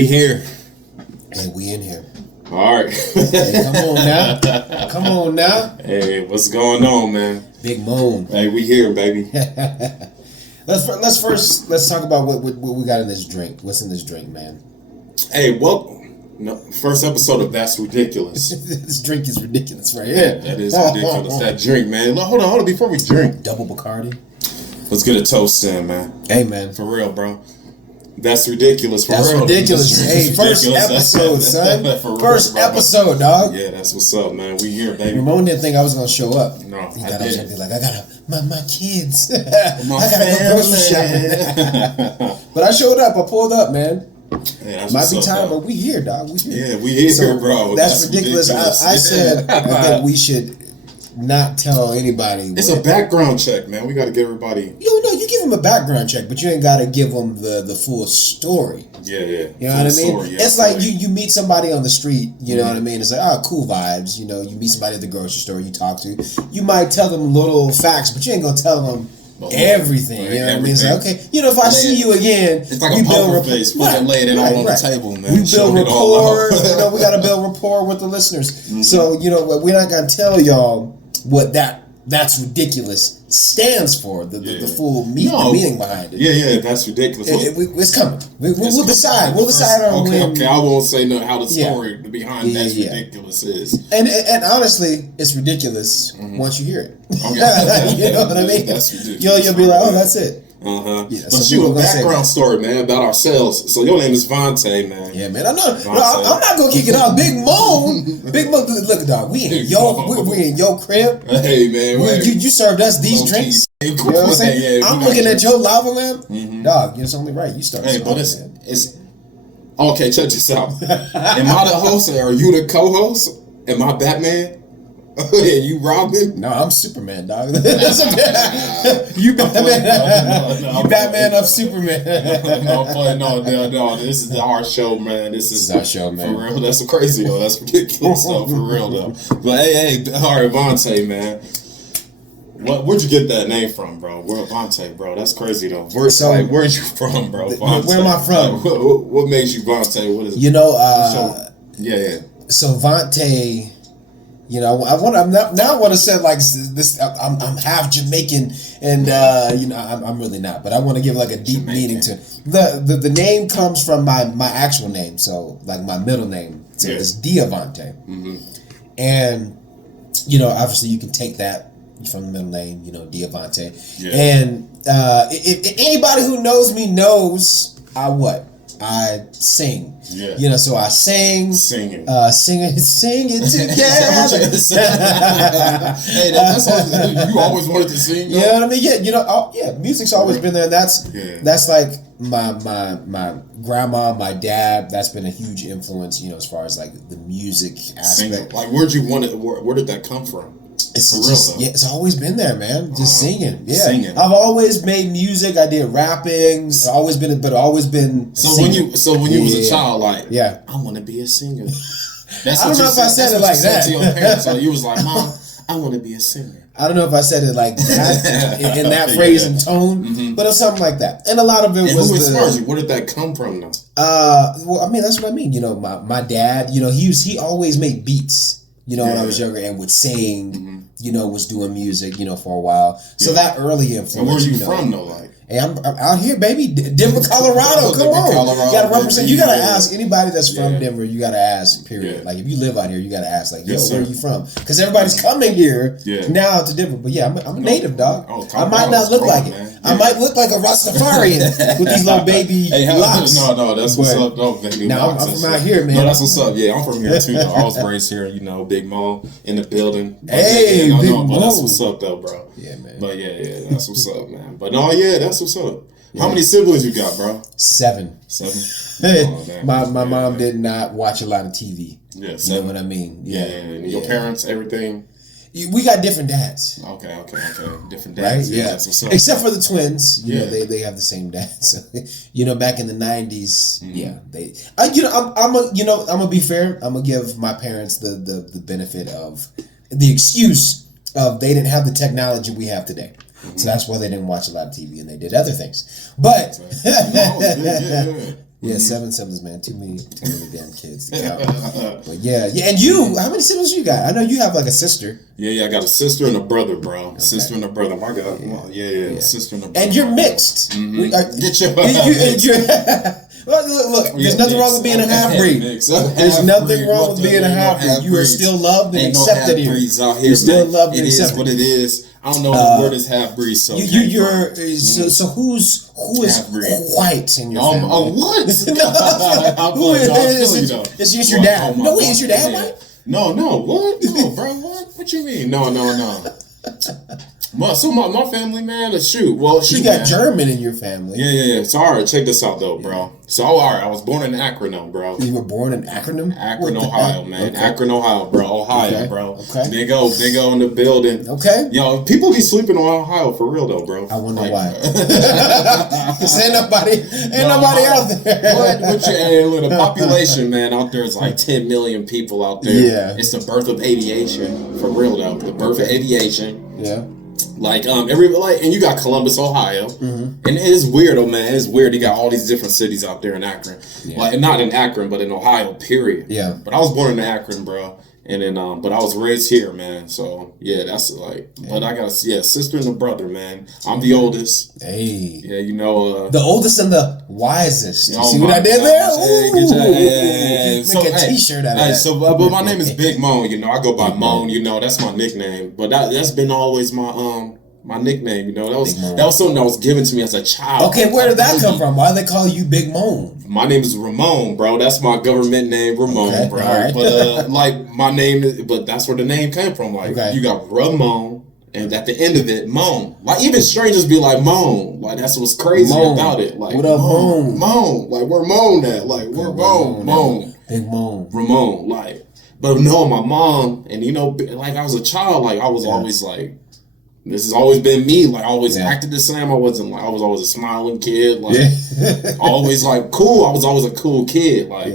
We here. And we in here. All right. Hey, come on now. Come on now. Hey, what's going on, man? Big moan. Hey, we here, baby. Let's talk about what we got in this drink. What's in this drink, man? Hey, first episode of That's Ridiculous. This drink is ridiculous right here. That is ridiculous. That drink, man. Hold on. Before we drink. Double Bacardi. Let's get a toast in, man. Hey, man. For real, bro. That's ridiculous. That's real. ridiculous. Hey, first episode, son. First episode, dog. Yeah, that's what's up, man. We here, baby. Ramon didn't think I was gonna show up. No, I was gonna be like, I gotta my kids. My I gotta go grocery shopping. But I showed up. I pulled up, man. Hey, might be time, but we here, dog. We here. Yeah, we here, so, bro. That's ridiculous. I said that we should not tell anybody. It's a background check, man. We got to give everybody. You give them a background check, but you ain't got to give them the full story. Yeah. You know what I mean? Story, it's like you meet somebody on the street. You know what I mean? It's like, cool vibes. You know, you meet somebody at the grocery store. You talk to. You might tell them little facts, but you ain't gonna tell them everything. You know what I mean? It's like, okay, if I see you again, it's like a poker face. Fucking lay it all on the table, man. We build rapport. We got to build rapport with the listeners. Mm-hmm. So we're not gonna tell y'all what that's ridiculous stands for, the full meaning behind it. Yeah, that's ridiculous. It's coming. We'll decide. We'll decide on when. Okay, I won't say how the story behind that's ridiculous is. And honestly, it's ridiculous once you hear it. Okay. You know what I mean? That's ridiculous. You'll be like, oh, that's it. Yeah, but shoot, a background story, man, about ourselves. So your name is Vontae, man. Yeah, man. I'm not gonna kick it out. Big Moan. Look, dog. We in your crib. Hey, man. You served us these drinks. You know what I'm saying? I'm looking at your lava lamp. Mm-hmm. Dog, it's only right. You started. Hey, but it's okay. Check this out. Am I the host or are you the co-host? Am I Batman? Yeah, you Robin? No, I'm Superman, dog. You Batman. You Batman of Superman. No. This is our show, man. This is our show, man. For real. That's crazy, though. That's ridiculous stuff, for real, though. But hey, all right, Vontae, man. Where'd you get that name from, bro? Where Vontae, bro? That's crazy, though. Where's you from, bro? Vontae? Where am I from? What made you Vontae? What is it? Yeah. So Vontae. I want to say like this. I'm half Jamaican, and I'm really not. But I want to give like a deep meaning to it. The name comes from my actual name, so like my middle name. So it's Diavante, and obviously you can take that from the middle name, Diavante, and if anybody who knows me knows I sing. Yeah. So I singing together. Hey, that's all, you always wanted to sing. You know what I mean? Yeah. Music's always been there. That's like my grandma, my dad. That's been a huge influence. As far as like the music aspect. Singing. Like, where did that come from? It's always been there, man. Just singing. Yeah. Singing. I've always made music. I did rapping. It's always been singing. When you was a child, like, I want to be a singer. I don't know if I said it like that. To your parents, so you was like, Mom, I want to be a singer. I don't know if I said it like that in that phrase and tone, but it was something like that. And a lot of it was. Who inspired you? Where did that come from, though? Well, I mean, that's what I mean. My dad. He always made beats. When I was younger and would sing, was doing music, for a while. So that early influence. And where you from, though? Like, hey, I'm out here, baby. Denver, Colorado. Come on. You got to represent. You got to ask anybody that's from Denver. You got to ask, period. Yeah. Like, if you live out here, you got to ask, like, where are you from? Because everybody's coming here now to Denver. But I'm a native, dog. I might not look like it. Man. I might look like a Rastafarian with these little baby locks. No, that's what's up, though, baby. Now, I'm from out here, man. No, that's what's up. Yeah, I'm from here, too, though. I was raised here, Big Mo in the building. Hey, Big Mo. But that's what's up, though, bro. Yeah, man. But yeah, that's what's up, man. But no, that's what's up. How many siblings you got, bro? 7. 7? Oh, my mom did not watch a lot of TV. Yeah, 7. You know what I mean? Yeah. Your parents, everything? We got different dads. Okay. Different dads. Right? Yeah. That's what's up. Except for the twins. They have the same dad. So, back in the 90s, they. I'm gonna be fair. I'm gonna give my parents the benefit of the excuse of they didn't have the technology we have today. So that's why they didn't watch a lot of TV and they did other things. But Yeah, 7 siblings, man. Too many damn kids to count. But yeah. And you, how many siblings you got? I know you have like a sister. Yeah, I got a sister and a brother, bro. Okay. Sister and a brother. My God. Yeah. Sister and a brother. And you're mixed. Mm-hmm. Get your Look, there's nothing wrong with being a half-breed. There's nothing wrong with being a half-breed. You are still loved and accepted here. You're still loved and accepted. It is what it is. I don't know the word is half-breed, so... So who is white in your family? Oh, what? Who is... It's your dad. No, wait, is your dad white? No, what? No, bro, what? What you mean? No. So my family, man, shoot. Well, shoot, you got man. German in your family. Yeah. So, all right, check this out, though, bro. So, all right, I was born in Akron, bro. You were born in Akron? Akron, Ohio, man. Okay. Akron, Ohio, bro. Ohio, bro. Okay. Big O in the building. Okay. Yo, people be sleeping on Ohio for real, though, bro. I wonder why. Ain't nobody out there. With the population, man, out there is like 10 million people out there. Yeah. It's the birth of aviation, for real, though. The birth of aviation. Yeah. And you got Columbus, Ohio, and it is weird, man. It's weird. You got all these different cities out there in Akron, not in Akron, but in Ohio, period. Yeah. But I was born in Akron, bro, and then but I was raised here, man. So yeah, that's like. Yeah. But I got a sister and a brother, man. I'm the oldest. Hey. Yeah, you know. The oldest and the wisest. You see what I did there? Hey, Make a T-shirt out of that. So, but my name is Big Moan. You know, I go by Moan. You know, that's my nickname. But that's been always my nickname. You know, that was something that was given to me as a child. Okay, where did that come from? Why do they call you Big Moan? My name is Ramon, bro. That's my government name, Ramon, bro. Right. But my name but that's where the name came from. Like you got Ramon. And at the end of it, Moan. Like, even strangers be like, Moan. Like, that's what's crazy about it. Like, what up, Moan? Moan. Like, where Moan at? Like, where Moan? Big Moan. Ramon. Like, but no, my mom, and you know, like, I was a child, like, I was always like, this has always been me. Like, I always acted the same. I was always a smiling kid. Like, always, like, cool. I was always a cool kid. Like,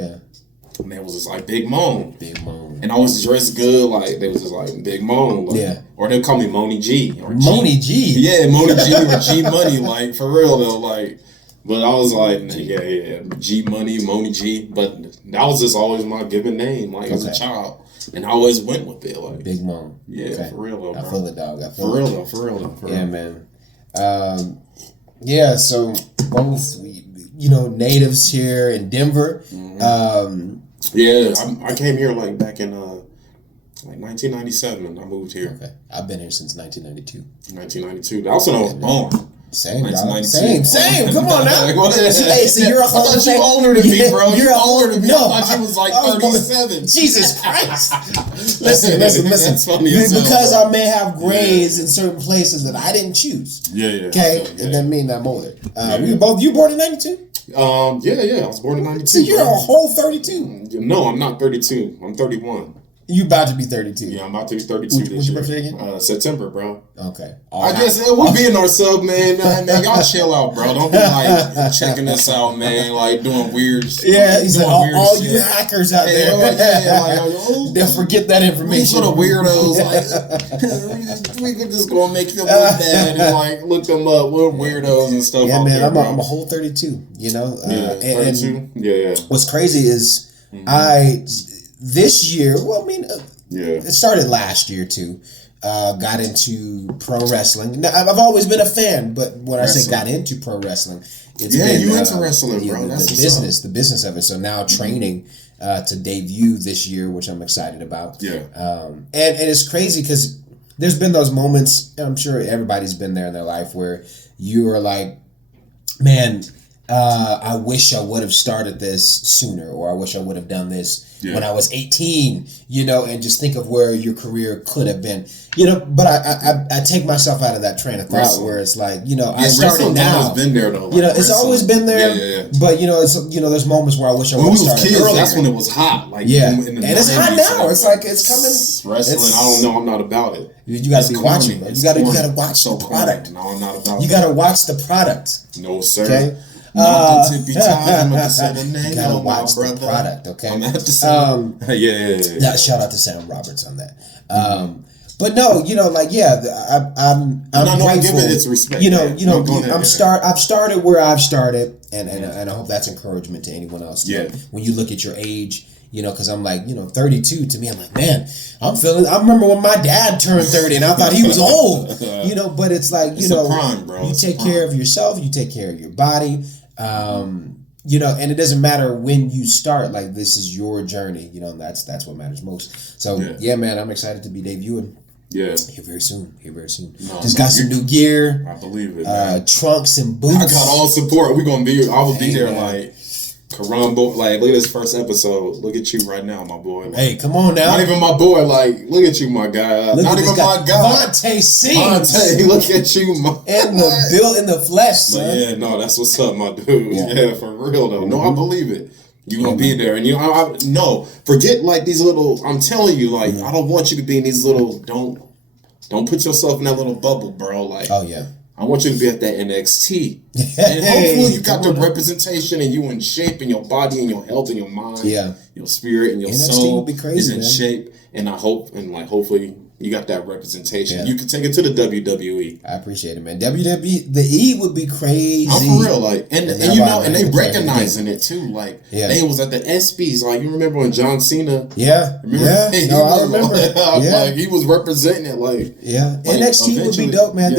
man, it was just like Big Moan. Big Moan. And I was dressed good, like, they was just like Big Moan. Like, or they'll call me Moni G. Or Moni G? Yeah, Moni G or G Money, like, for real, though, like. But I was like, G Money, Moni G. But that was just always my given name, like, as a child. And I always went with it, like. Big Moan. Yeah, for real, though, bro. I feel it, dog. For real, though. Yeah, man. So both, you know, natives here in Denver. I came here, like, back in, 1997. I moved here. Okay. I've been here since 1992. 1992. Also, I was born. Same. Come on now. Hey, so you're a whole... I thought you were older than me, bro. You're older than me. No, I thought you was like 37. Jesus Christ. Listen. It's funny because I may have grades in certain places that I didn't choose. Yeah. Okay? It doesn't mean that I'm older. You born in 92? Yeah. I was born in 92. So you're a whole 32? No, I'm not 32. I'm 31. You about to be 32. Yeah, I'm about to be 32 this year. What's your birthday again? September, bro. Okay. I guess we're being ourselves, man. Y'all chill out, bro. Don't be like checking us out, man. Like doing weird shit. Yeah, he's like, all you hackers out there. They'll forget that information. These little weirdos, like, we could just go and make them look bad and like look them up. We're weirdos and stuff. Yeah, man, there, I'm a whole 32, you know? 32? Yeah. What's crazy is this year, it started last year too. Got into pro wrestling. Now, I've always been a fan, but when I say got into pro wrestling, it's been you into wrestling, bro. That's the business of it. So now training to debut this year, which I'm excited about. Yeah. And it's crazy because there's been those moments. I'm sure everybody's been there in their life where you are like, man, I wish I would have started this sooner, or I wish I would have done this when I was 18, you know, and just think of where your career could have been, you know. But I take myself out of that train of thought where it's like, you know, I started now. Been there though, you know, it's always been there. Yeah. But you know, there's moments where I wish I would have started earlier. That's when it was hot. Like and it's hot now. It's like it's coming. Wrestling, I don't know. I'm not about it. You got to be watching. You got to watch the product. No, I'm not about it. You got to watch the product. No, sir. Okay. I'm gonna say the name. You gotta watch the product, okay? I'm gonna have to say. Yeah. Shout out to Sam Roberts on that. But no, like I'm grateful. Give it its respect. I've started where I've started, and I hope that's encouragement to anyone else. Yeah. When you look at your age, because I'm like, 32 to me, I'm like, man, I remember when my dad turned 30 and I thought he was old, but it's like, it's a crime, bro. You take care of yourself, you take care of your body, and it doesn't matter when you start, like this is your journey, and that's what matters most. So yeah, man, I'm excited to be debuting. Yeah. Here very soon. Just got some new gear. I believe it, man. Trunks and boots. I got all support. I will be there, like Kurran, like, look at this first episode. Look at you right now, my boy. Like, hey, come on now. Not even my boy. Like, look at you, my guy. Not even my guy. Vontae sings. Look at you, my. And the built in the flesh, son. But yeah, no, that's what's up, my dude. Yeah, for real though. No, I believe it. You gonna be there, and no, forget like these little. I'm telling you, like, I don't want you to be in these little. Don't put yourself in that little bubble, bro. Like, oh yeah. I want you to be at that NXT. And hopefully you got the representation and you in shape and your body and your health and your mind. Yeah. Your spirit and your NXT soul would be crazy, is in man. shape. And I hope and like hopefully you got that representation. Yeah. You can take it to the WWE. I appreciate it, man. WWE, the E would be crazy. I'm for real, like, and they recognizing it too. Like, they was at the ESPYs. Like, you remember when John Cena? Yeah, remember? Yeah. I remember. Like, he was representing it. Like, NXT would be dope, man.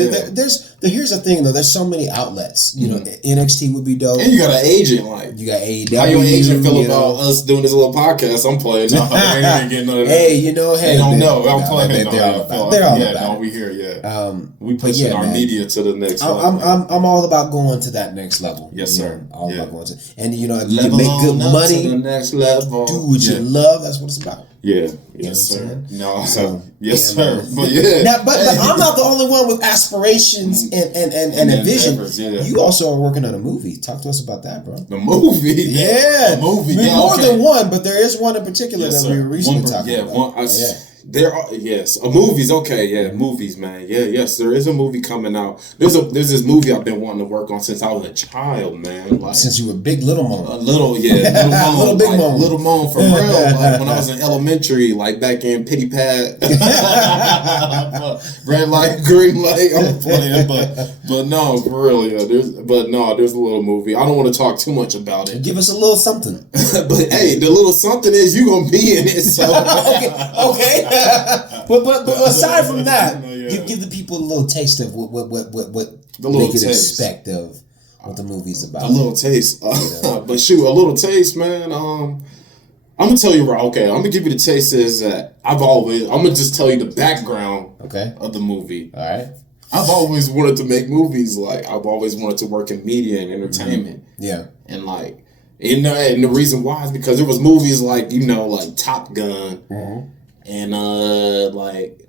Here's the thing though. There's so many outlets. NXT would be dope. And you got an agent. Like, you got AEW. How your agent feel about us doing this little podcast? I'm playing. No, I ain't getting none of that. Hey, they don't know. I'm playing. They're all about it. No, we here. We pushing our media to the next level. I'm all about going to that next level. Yes, sir. All about going to, and if you can make good money, to the next level. Do what you love. That's what it's about. Yeah. Yes, sir. No. So, yes, sir. But yeah. Now, but I'm not the only one with aspirations and a vision. You also are working on a movie. Talk to us about that, bro. The movie. Yeah. The movie. More than one, but there is one in particular that we were recently talking about. There are movies. Okay, movies, man. Yes, there is a movie coming out. There's this movie I've been wanting to work on since I was a child, man. Like, since you were big Little Moan. Little Moan, Little Moan for real. Like when I was in elementary, like back in Pity Pat, red light, green light. I'm playing, but no, for real, there's a little movie. I don't want to talk too much about it. Give us a little something. But hey, the little something is you gonna be in it. So okay. but aside from that, give the people a little taste of what they can expect of what the movie's about. A little taste, but shoot, a little taste, man. I'm gonna tell you right. Okay, I'm gonna give you the taste. Is that I'm gonna just tell you the background. Of the movie. All right. I've always wanted to make movies. Like I've always wanted to work in media and entertainment. Yeah. And like, and the reason why is because there was movies like like Top Gun. And like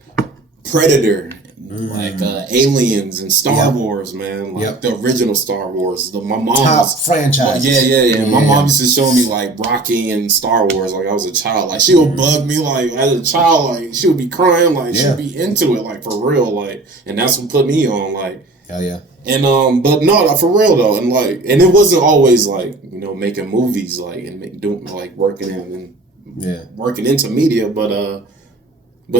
Predator, like Aliens and Star Wars, man. Like the original Star Wars. My mom top franchise. My mom used to show me like Rocky and Star Wars. Like I was a child. Like she would bug me like as a child. Like she would be crying. Like she'd be into it. Like for real. Like and that's what put me on. Like hell yeah. And but no, for real though. And like and it wasn't always like making movies like and doing like working in. Working into media, but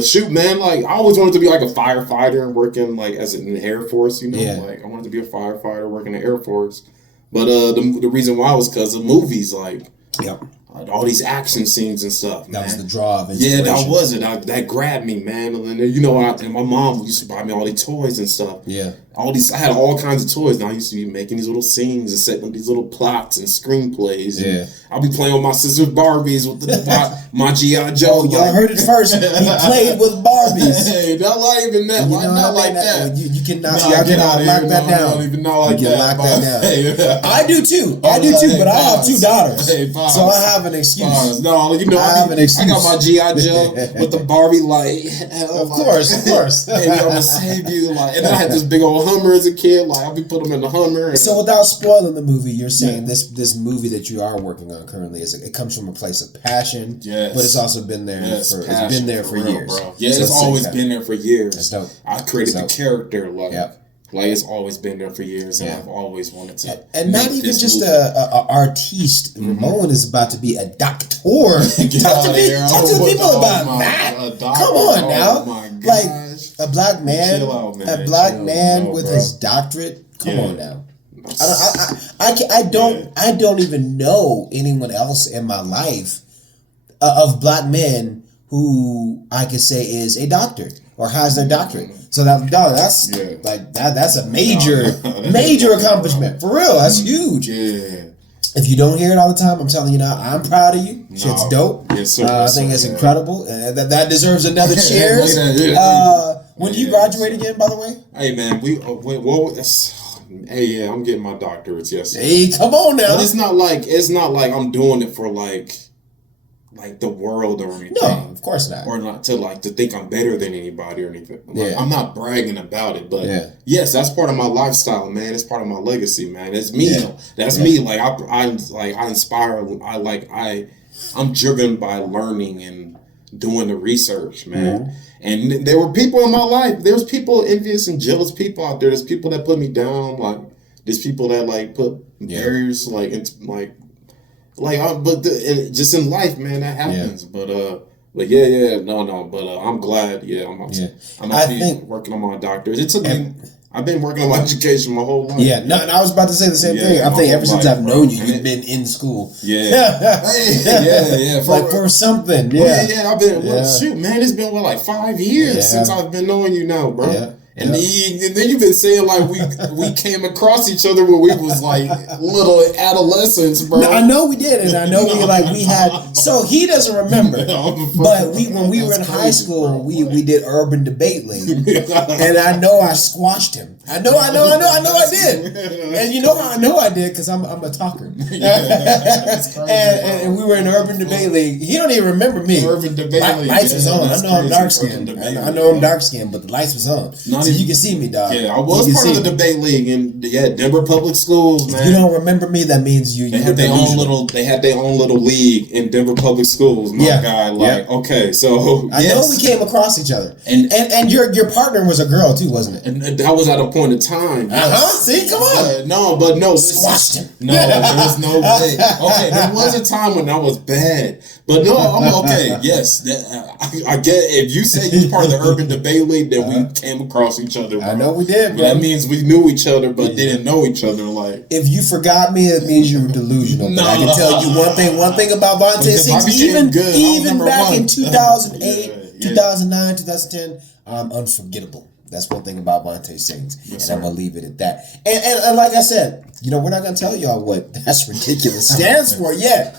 shoot, man, like I always wanted to be like a firefighter and working like as in the Air Force, like I wanted to be a firefighter working in the Air Force. But the reason why was because of movies, like all these action scenes and stuff. That was the draw of inspiration. Yeah, that was it. That grabbed me, man. And then, and my mom used to buy me all these toys and stuff. Yeah. I had all kinds of toys. Now I used to be making these little scenes and setting up these little plots and screenplays. And I'll be playing with my sister's Barbies with my G.I. Joe. Y'all heard it first. He played with Barbies. Hey, not even that. Not like that. You cannot. Y'all cannot lock that down. Don't even know like that. Lock that down. I do too. But I have two daughters, so I have an excuse. No, I have an excuse. I got my G.I. Joe with the Barbie light. Of course. Hey, I'm gonna save you. And then I had this big old Hummer as a kid. Like I'll be putting them in the Hummer. So without spoiling the movie, you're saying this movie that you are working on currently it comes from a place of passion, but it's also been there for years. Bro. Yeah, it's always been there for years. That's dope. I created the character like it's always been there for years, and I've always wanted to. And not even just a artiste. Ramon is about to be a doctor. Talk to the people about that. doctor. Come on now. Oh my gosh. Like a black man, Chill out, man. a black Chill. man No, with bro. his doctorate. Come on now. I Yeah. don't even know anyone else in my life of black men who I could say is a doctor or has their doctorate. So that's like that's a major accomplishment for real. That's huge. Yeah. If you don't hear it all the time, I'm telling you now, I'm proud of you. Shit's dope. Yes, sir. I think it's incredible. That deserves another cheers. When do you graduate again, by the way? Hey man, I'm getting my doctorates. Yes. Hey, come on now. But it's not like I'm doing it for like the world or anything. No, of course not. Or not to think I'm better than anybody or anything. Like, I'm not bragging about it, but yes, that's part of my lifestyle, man. It's part of my legacy, man. It's me. That's me. Like I inspire. I'm driven by learning and doing the research, man. Mm-hmm. And there were people in my life. There's people, envious and jealous people out there. There's people that put me down. Like there's people that like put barriers, just in life, man, that happens. But I'm glad. I'm actually working on my doctorate. It took me. I've been working on my education my whole life. Yeah, no, and I was about to say the same thing. I think ever since I've known you, you've been in school. Yeah. For something. I've been. Shoot, man, it's been 5 years since I've been knowing you now, bro. Yeah. And then you've been saying like we came across each other when we was like little adolescents, bro. No, I know we did, and I know we had. So he doesn't remember, but when we were in high school, we did urban debate league, and I know I squashed him. I know I did, and you know how I know I did because I'm a talker. and we were in urban debate league. He don't even remember me. Urban debate league. Lights was on. I know I'm dark skinned. I know I'm dark skinned, but the lights was on. So you can see me, dog. Yeah, I was part of the debate league in Denver Public Schools, man. If you don't remember me, that means you. They had their own little league in Denver Public Schools. My guy, okay, so I know we came across each other, and your partner was a girl too, wasn't it? And that was at a point in time. See, come on. No, squashed him. No, there was no way. Okay, there was a time when I was bad, but no, I'm okay. Yes, I get. If you say you're part of the urban debate league, then we came across each other. Bro. I know we did, bro. That means we knew each other, but didn't know each other. Like, if you forgot me, it means you were delusional. But I can tell you one thing about Vontae Sings, even back in 2008, 2009, 2010, I'm unforgettable. That's one thing about Vontae Sings, and I'm gonna leave it at that. And like I said, we're not gonna tell y'all what That's Ridiculous stands for yet.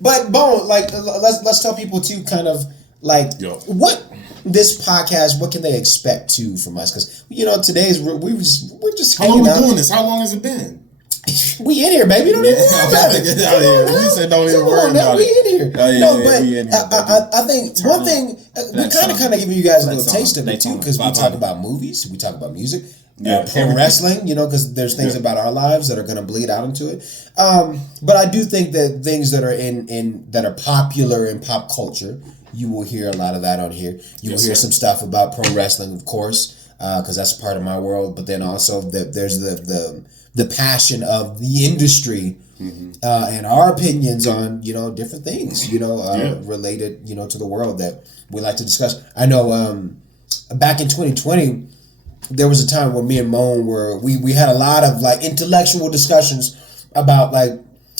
But Bone, let's tell people too, kind of what this podcast, what can they expect from us? Because we're just how long hanging we out. Doing this? How long has it been? We in here, baby. Don't even worry about it. You said don't even worry about it. We in here. I think one thing we kind of giving you guys a little taste of it too, because we talk about movies, we talk about music, pro wrestling. Because there's things about our lives that are going to bleed out into it. But I do think that things that are that are popular in pop culture, you will hear a lot of that on here. You will hear some stuff about pro wrestling, of course, because that's part of my world. But then also there's the passion of the industry and our opinions on different things related to the world that we like to discuss. I know back in 2020 there was a time when me and Moan we had a lot of intellectual discussions about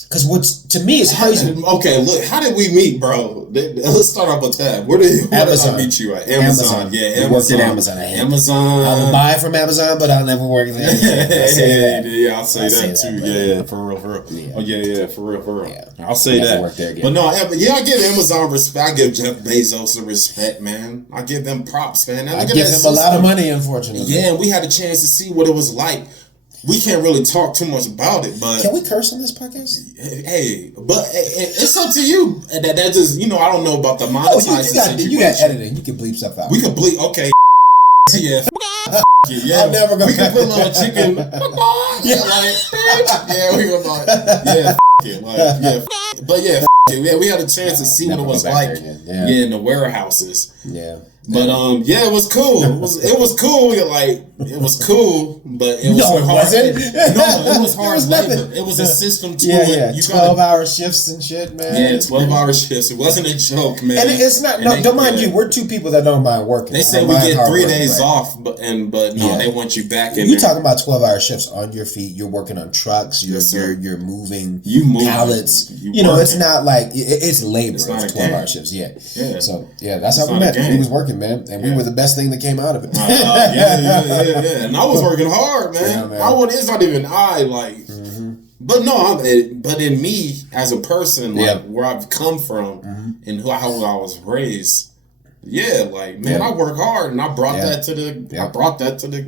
because what's to me is crazy. Okay, look, how did we meet, bro? Let's start off with that. Where did I meet you at? Amazon. Yeah, Amazon. We worked at Amazon. Amazon. I will buy from Amazon, but I'll never work there. I'll say that too. Yeah, for real. Yeah. Oh yeah, for real. Yeah. I'll say never that. Work there again. But no, I give Amazon respect. I give Jeff Bezos the respect, man. I give them props, man. I give them a lot of money, unfortunately. Yeah, and we had a chance to see what it was like. We can't really talk too much about it, but can we curse on this podcast? Hey, but it's up to you. That just I don't know about the monetizing. You got editing. You can bleep stuff out. We can bleep. Okay. Yeah. I'm never gonna. We can put a little chicken. We gonna but Yeah, we had a chance to see what it was like. In the warehouses. Yeah. But it was cool. It was cool. It was cool, but it was hard. Wasn't. It was hard labor. It was a system to it. Yeah, 12-hour shifts and shit, man. Yeah, 12-hour shifts. It wasn't a joke, man. And it's not. Don't mind you. We're two people that don't mind working. They say we get 3 days off, but they want you back in. You talking about 12-hour shifts on your feet? You're working on trucks. You're moving. Pallets. It's not like it's labor. It's 12-hour shifts. Yeah. So that's how we met. We was working, man, and we were the best thing that came out of it. Yeah. And I was working hard, man. Yeah, man. It's not even but no, but in me as a person, where I've come from and how I was raised, I work hard, and I brought that to the. I brought that to the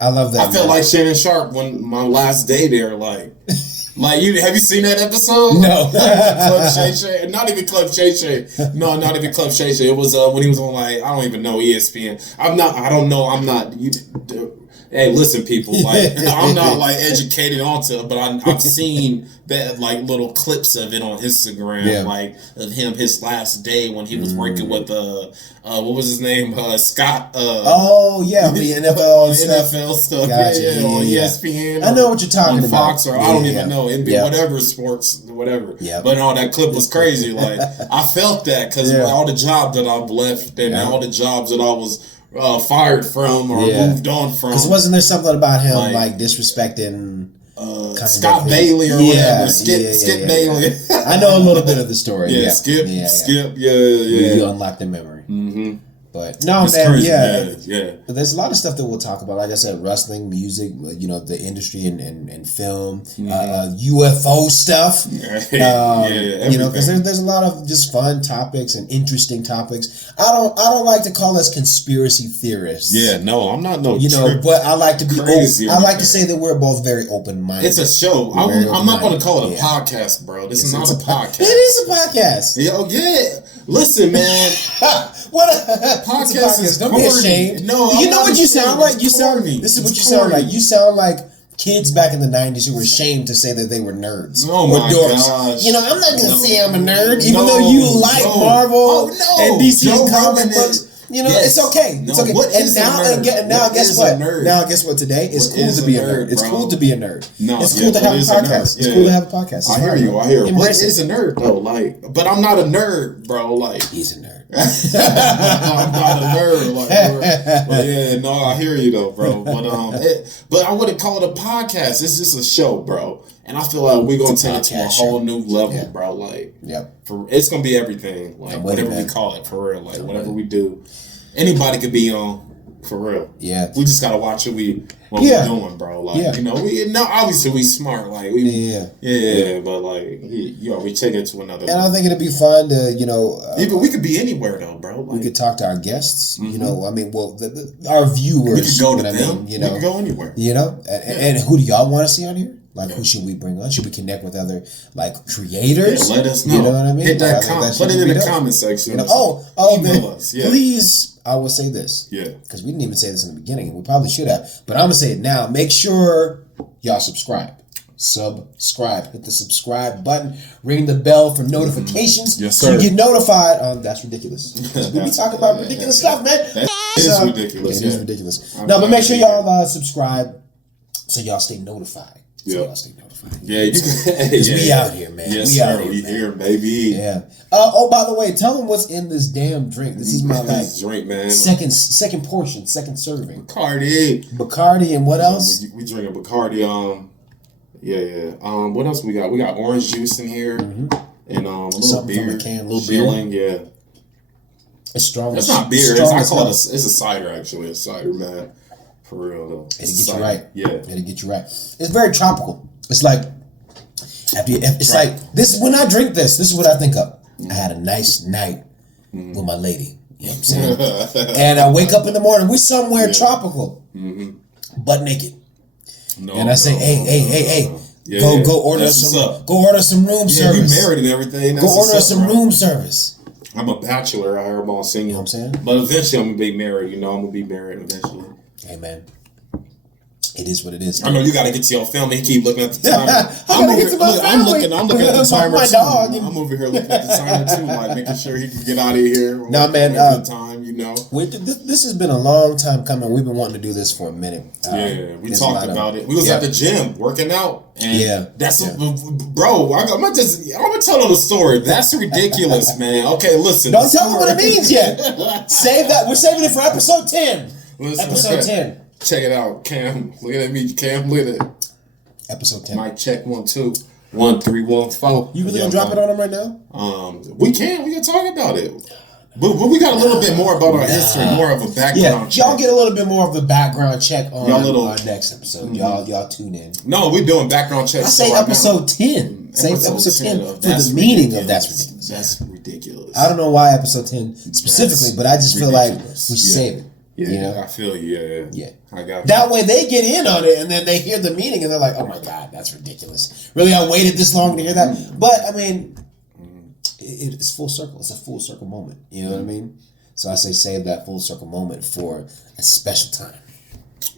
I love that. I felt like Shannon Sharp when my last day there, Have you seen that episode? No. Club Shay Shay. Not even Club Shay Shay. No, not even Club Shay Shay. It was when he was on I don't even know, ESPN. I don't know. I'm not. Hey, listen, people. I'm not educated onto it, but I've seen that little clips of it on Instagram, of him his last day when he was working with what was his name? Scott. The NFL stuff. NFL stuff. Gotcha. On ESPN. I know what you're talking about. Fox or I don't even know NBA, whatever sports, whatever. Yeah. But that clip was crazy. I felt that because all the jobs that I've left and all the jobs that I was fired from or moved on from. Because wasn't there something about him disrespecting Scott Bailey or whatever? Skip Bailey. I know a little bit of the story. Skip. You unlocked the memory. Mm-hmm. But no, it's man, crazy, But there's a lot of stuff that we'll talk about. Like I said, wrestling, music, the industry and film, UFO stuff. Because there's a lot of just fun topics and interesting topics. I don't like to call us conspiracy theorists. Yeah, no, I'm not no. But I like to be. I like to say that we're both very open-minded. It's a show. I'm not going to call it a podcast, bro. This is not a podcast. It is a podcast. Yeah. Listen, man. What a podcast is. Don't be ashamed. No, you know what you sound like. This is what you sound like. You sound like kids back in the 90s who were ashamed to say that they were nerds. Oh my gosh. I'm not gonna say I'm a nerd, even though you like Marvel and DC comic books. It's okay. It's okay. Now guess what? Now guess what? Today it's cool to be a nerd. It's cool to be a nerd. It's cool to have a podcast. It's cool to have a podcast. I hear you. What is a nerd though? But I'm not a nerd, bro. He's a nerd. I'm not a nerd. I hear you though, bro. But I wouldn't call it a podcast. It's just a show, bro. And I feel like we're gonna take it to a whole new level, bro. It's gonna be everything. Whatever we call it, for real. Whatever we do, anybody could be on. For real. Yeah. We just gotta watch what we're doing, bro. Obviously we smart. But we take it to another level. I think it'd be fun to, but we could be anywhere though, bro. We could talk to our guests, our viewers. We could go to them. We could go anywhere. And who do y'all want to see on here? Who should we bring on? Should we connect with other creators? Let us know. You know what I mean? Hit that put it in the comment section. Email us. Yeah. Please. I will say this. Yeah. Because we didn't even say this in the beginning, and we probably should have. But I'm going to say it now. Make sure y'all subscribe. Hit the subscribe button. Ring the bell for notifications. Yes, sir. So you get notified. That's ridiculous. We be talking about ridiculous stuff, man. That is ridiculous. It is ridiculous. No, but make sure y'all subscribe so y'all stay notified. Yeah, we out here, man. Yes, sir. We here, baby. Yeah. By the way, tell them what's in this damn drink. This is my drink, man. Second portion, second serving. Bacardi, and what else? We drinking Bacardi. What else we got? We got orange juice in here, and a little beer. From a can, little beer. Yeah. It's strong. It's not beer. I call it. It's a cider, actually. It's cider, man. For real though. It'll get you right. Yeah. It'll get you right. It's very tropical. It's like this. When I drink this is what I think of. I had a nice night with my lady. You know what I'm saying? And I wake up in the morning. We're somewhere tropical, butt naked. And I say, hey. Go order some room service. Yeah, you married and everything. Go order some room service. I'm a bachelor. I heard I'm single. You know what I'm saying? But eventually I'm gonna be married. I'm gonna be married eventually. Hey, man. It is what it is. I know you got to get to your family. He keep looking at the timer. I'm looking at the timer my too. Dog. I'm over here looking at the timer too, like making sure he can get out of here. Nah, man. Time, you know. This has been a long time coming. We've been wanting to do this for a minute. We talked about it. We was at the gym working out, and bro. I'm gonna tell them the story. That's ridiculous, man. Okay, listen. Don't tell them what it means yet. Save that. We're saving it for episode 10. Episode 10. Check it out, Cam. Look at me, Cam. Look at it. Episode 10. Mic check 1 2 1 3 1 4. You really gonna drop it on them right now? We can talk about it. But we got a little bit more about our history, more of a background check. Y'all get a little bit more of the background check on our next episode. Mm-hmm. Y'all tune in. No, we're doing background checks. I say episode 10. Say episode 10 for the meaning of That's Ridiculous. That's ridiculous. I don't know why episode 10 specifically, but I just feel like we save it. Yeah, you know? I feel you. Yeah. I got you. That way they get in on it and then they hear the meaning and they're like, oh my God, that's ridiculous. Really, I waited this long to hear that? But, I mean, it's full circle. It's a full circle moment. You know what I mean? So I say save that full circle moment for a special time.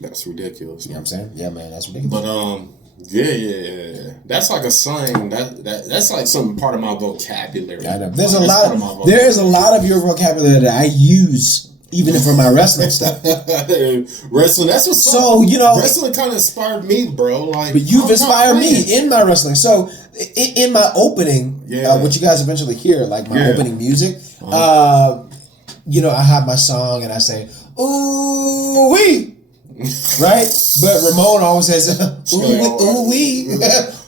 That's ridiculous. You know what I'm saying? Yeah, man, that's ridiculous. But, yeah. That's like a sign. That's like some part of my vocabulary. I know. There is a lot of your vocabulary that I use even for my wrestling stuff. Wrestling, that's what's so, you know, wrestling kind of inspired me, bro. Like, but you've inspired me in my wrestling. So in my opening, which you guys eventually hear, like my opening music, you know, I have my song and I say, ooh wee. Right? But Ramon always says, ooh wee, ooh wee,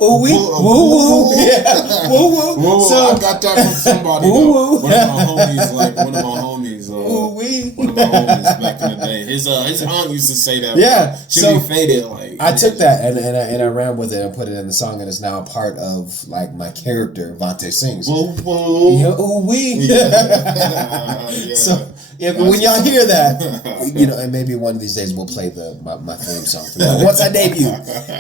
woo woo, yeah, woo woo. So I got that from somebody. One of my homies, one of my homies back in the day. His aunt used to say that. Yeah, she be faded. Like I took that and I ran with it and put it in the song, and it's now a part of like my character. Vontae sings. Woo woo. Yeah, ooh wee. So. Yeah, but when y'all hear that, you know, and maybe one of these days we'll play my theme song. Once I debut,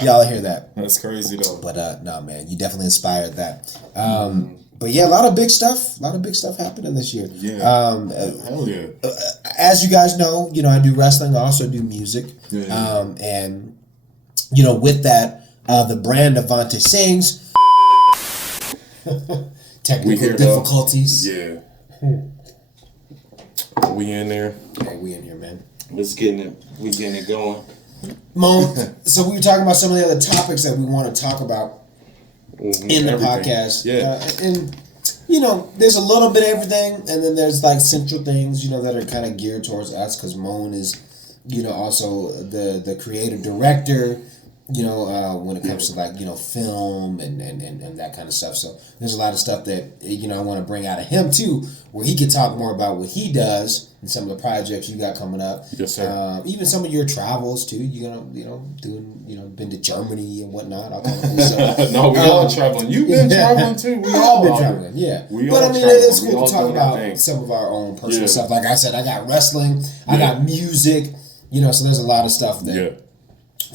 y'all hear that. That's crazy though. But nah, man, you definitely inspired that. But yeah, a lot of big stuff happening this year. Yeah. Hell yeah. As you guys know, you know, I do wrestling. I also do music. Yeah. And you know, with that, the brand of Vontae Sings. Technical difficulties. Yeah. We in there. Hey, we in here, man. We getting it going. Mo, so we were talking about some of the other topics that we want to talk about in the podcast. Yeah. And, you know, there's a little bit of everything, and then there's like central things, you know, that are kind of geared towards us, because Moan is, you know, also the creative director, you know, when it comes to like, you know, film and that kind of stuff. So there's a lot of stuff that, you know, I want to bring out of him too, where he could talk more about what he does and some of the projects you got coming up. Yes, sir. Even some of your travels too. Been to Germany and whatnot. No, we all traveling. You've been traveling too. We all been traveling. Yeah. But I mean, it's cool to talk about some of our own personal stuff. Like I said, I got wrestling. I got music. You know, so there's a lot of stuff that. Yeah.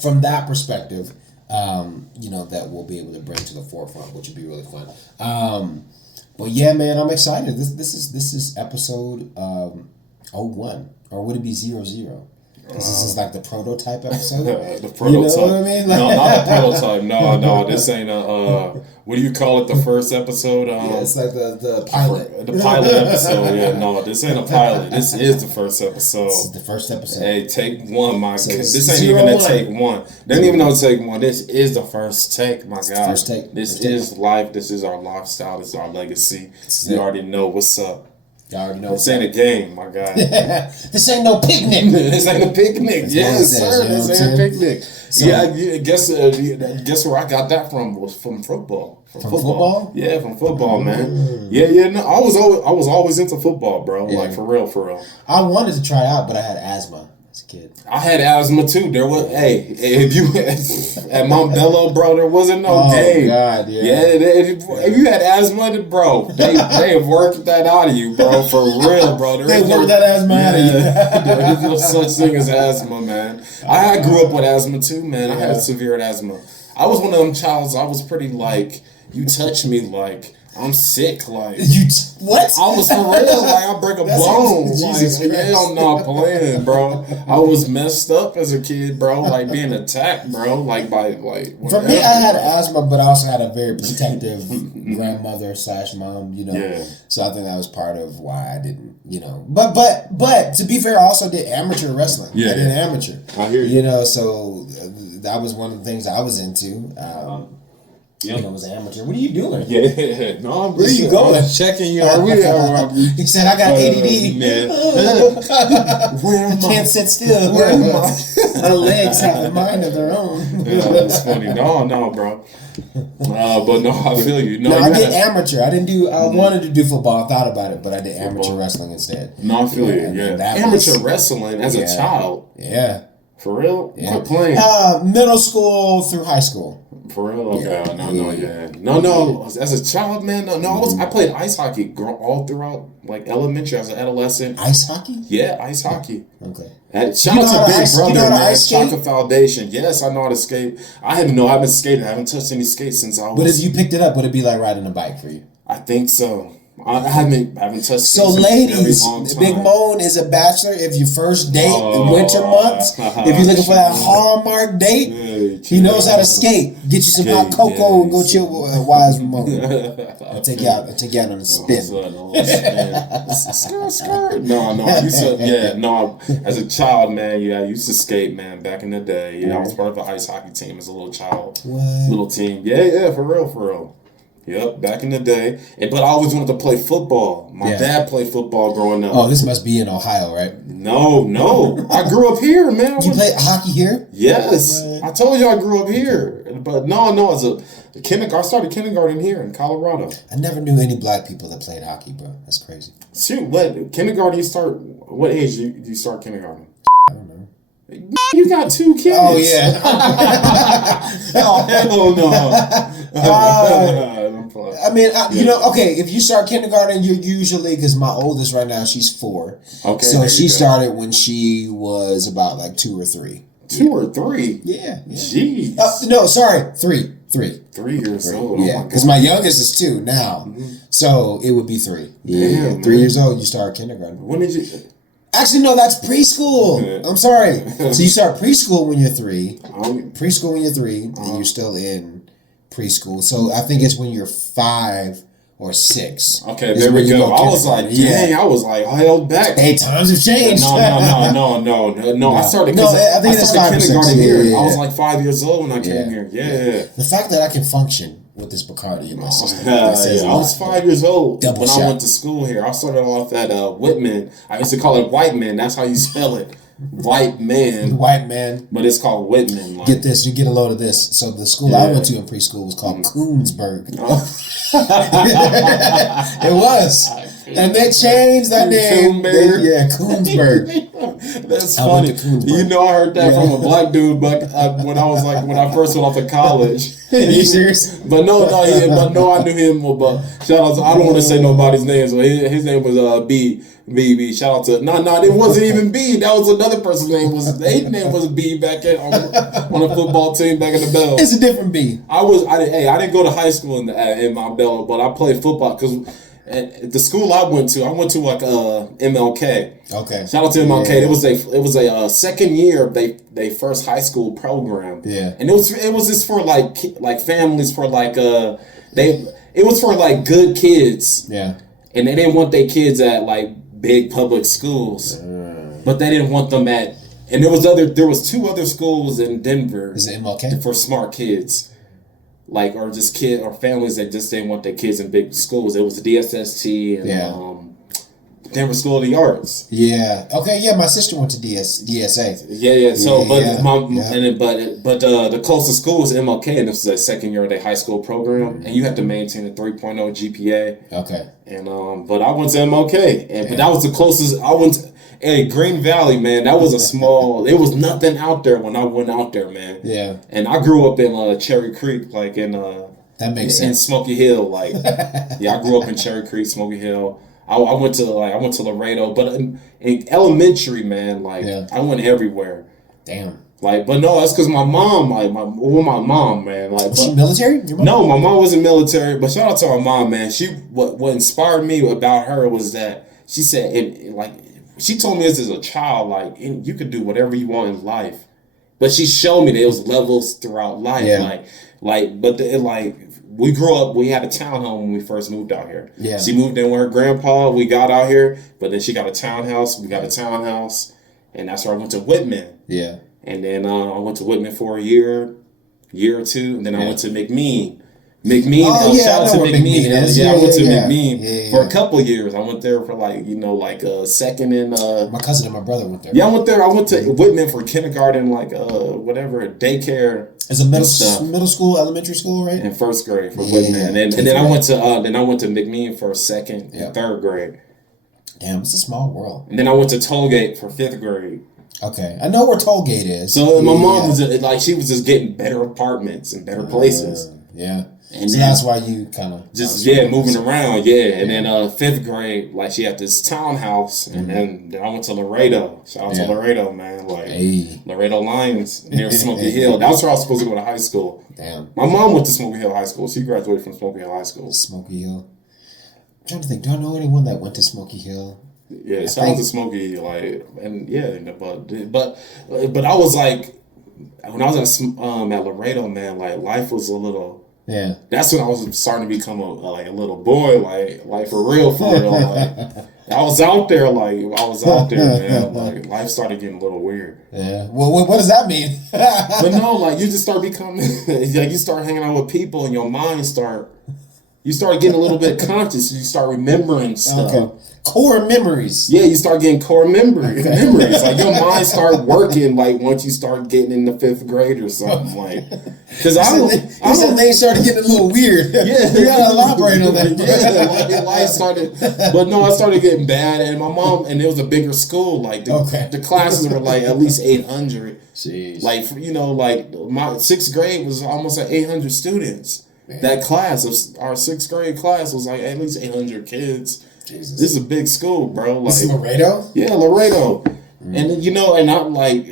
From that perspective, you know, that we'll be able to bring to the forefront, which would be really fun. But yeah, man, I'm excited. This is episode 01, or would it be 00? Because this is like the prototype episode. The prototype. You know what I mean? No, not the prototype. No, this ain't what do you call it? The first episode? Yeah, it's like the pilot. The pilot episode. Yeah, no, this ain't a pilot. This is the first episode. This is the first episode. Hey, take one, my. So this ain't even a take one. They don't even know take one. This is the first take, my God. First take. This is life. This is our lifestyle. This is our legacy. You already know what's up. Y'all already know. This ain't a game, my guy. This ain't no picnic. This ain't a picnic. Yes, sir. This ain't a picnic. So, I guess where I got that from was from football. From football? Yeah, from football, man. Yeah. No, I was always into football, bro. Yeah. Like for real. I wanted to try out, but I had asthma as a kid. I had asthma too. There was if you at Mount Bello, bro, there wasn't no game. Oh God, yeah. If you had asthma, bro, they have worked that out of you, bro. For real, bro. They worked that asthma out of you. There's no such thing as asthma, man. I grew up with asthma too, man. I had severe asthma. I was one of them childs. I was pretty like, you touch me like I'm sick. Like what? I was for real. Like I break a bone. Jesus Christ. I'm not playing, bro. I was messed up as a kid, bro. Like being attacked, bro. Like by like. For me, I had asthma, but I also had a very protective grandmother / mom. Yeah. So I think that was part of why I didn't. But to be fair, I also did amateur wrestling. Yeah. I did amateur. I hear you. So that was one of the things I was into. You don't know, it was amateur. What are you doing? Yeah, no, where are you going? I'm checking you. He said, I got ADD. Man. Where am I? Can't sit still. Where am I? My legs have a mind of their own. Yeah, that's funny. No, bro. But no, I feel you. No, I did amateur. I didn't do. I wanted to do football. I thought about it, but I did amateur wrestling instead. No, I feel you. Yeah, amateur wrestling as a child. Yeah. For real? Yeah. Quit playing. Middle school through high school. For real? Okay. No. As a child, man. No. I played ice hockey all throughout, like elementary as an adolescent. Ice hockey? Yeah, ice hockey. Okay. Shout out to Big Brother, man. Chaka Foundation. Yes, I know how to skate. I haven't skated. I haven't touched any skates since I was. But if you picked it up, would it be like riding a bike for you? I think so. I haven't touched. So, ladies, Big Moan is a bachelor. If your first date in winter months, if you're looking for that Hallmark date, he knows how to skate. Get you some hot cocoa and go chill with Wise Moan. I'll take you out on a spin. No. As a child, man, I used to skate, man. Back in the day, I was part of an ice hockey team as a little child, little team. Yeah, for real. Yep, back in the day. But I always wanted to play football. My dad played football growing up. Oh, this must be in Ohio, right? No. I grew up here, man. You played hockey here? Yes. What? I told you I grew up here. But no, as a kindergarten, I started kindergarten here in Colorado. I never knew any black people that played hockey, bro. That's crazy. Shoot, kindergarten what age do you start kindergarten? I don't know. You got 2 kids. Oh, yeah. Oh, hell no. I mean, okay, if you start kindergarten, you're usually, because my oldest right now, she's 4. Okay. So she started when she was about like 2 or 3. 2 or 3? Yeah. Jeez. No, sorry, 3. 3 years old. Yeah, because my youngest is 2 now. Mm-hmm. So it would be 3. Yeah. Damn, 3 years old, you start kindergarten. When did you... Actually, no, that's preschool. Yeah. I'm sorry. So you start preschool when you're 3. Preschool when you're 3, and you're still in preschool. So I think it's when you're 5 or 6. Okay, there we go. I was like, dang, I was like held back. Hey, times have changed. No. I started kindergarten here. Yeah. I was like 5 years old when I came here. Yeah. The fact that I can function with this Bacardi in my system. I was 5 years old when I went to school here. I started off at Whitman. I used to call it White Man. That's how you spell it. White man. But it's called Whitman. Get this, you get a load of this. So the school I went to in preschool was called Coonsburg. It was. And they changed that name. Coonsburg. That's funny. I heard that from a black dude, but when I first went off to college. Are you serious? I knew him. But shout out to, I don't want to say nobody's name. So his name was B. Shout out to it wasn't even B. That was another person's name. His name was B back on a football team back in the Bell. It's a different B. I didn't go to high school in my Bell, but I played football because at the school I went to like MLK. Okay. Shout out to MLK. Yeah. It was a second year of they first high school program. Yeah. And it was just for like families for it was for like good kids. Yeah. And they didn't want their kids at like big public schools, but they didn't want them at. And there was 2 other schools in Denver. Is it MLK? For smart kids, or just kid or families that just didn't want their kids in big schools. It was the DSST and Denver School of the Arts. Yeah. Okay. Yeah, my sister went to DSA. Yeah. So, the closest school was MLK, and this was the second year of their high school program, and you have to maintain a 3.0 GPA. Okay. And but I went to MLK, but that was the closest I went. Green Valley, man, that was a small. It was nothing out there when I went out there, man. Yeah. And I grew up in Cherry Creek, that makes sense. In Smoky Hill, I grew up in Cherry Creek, Smoky Hill. I went to Laredo, but in elementary, man, I went everywhere. Damn. Like, but no, that's because my mom, like my mom, man, like, was she military? Your mom? No, my mom wasn't military. But shout out to my mom, man. She what inspired me about her was that she said, like, she told me this as a child, like, you could do whatever you want in life. But she showed me there was levels throughout life, like, we grew up. We had a townhome when we first moved out here. Yeah, she moved in with her grandpa. We got out here, but then she got a townhouse. We got a townhouse, and that's where I went to Whitman. Yeah. And then I went to Whitman for a year or two, and then I went to McMean. Shout out to McMean. I went to McMean for a couple of years. I went there for like a second and my cousin and my brother went there. Yeah, I went there. I went to Whitman for kindergarten, whatever, daycare. It's a middle school, elementary school, right? In first grade for Whitman, and then I went to McMean for second and third grade. Damn, it's a small world. And then I went to Tollgate for fifth grade. Okay, I know where Tollgate is. So my mom was like, she was just getting better apartments and better places. Yeah. And so that's why you kind of moving around, and then fifth grade, like she had this townhouse, and then I went to Laredo. Shout out to Laredo, man, Laredo Lions near Smoky Hill. That's where I was supposed to go to high school. Damn, my mom went to Smoky Hill High School. She graduated from Smoky Hill High School. Smoky Hill. I'm trying to think. Do I know anyone that went to Smoky Hill? Yeah, shout out to Smoky, but I was like, when I was at Laredo, man, like life was a little. Yeah, that's when I was starting to become a little boy, like for real. Like I was out there, man. Like life started getting a little weird. Yeah. Well, what does that mean? But no, like you just start becoming, like you start hanging out with people, and your mind you start getting a little bit conscious. You start remembering stuff. Okay. Core memories. Yeah, you start getting core memories. Like your mind start working like once you start getting in the fifth grade or something. Like, because things started getting a little weird. Yeah, you gotta elaborate on that. Yeah, life started. But no, I started getting bad, and my mom, and it was a bigger school. Like the classes were like at least 800. Jeez. Like my sixth grade was almost like 800 students. Man. That class, our sixth grade class, was like at least 800 kids. Jesus. This is a big school, bro. Like, this is Laredo? Yeah, Laredo. And and I'm like,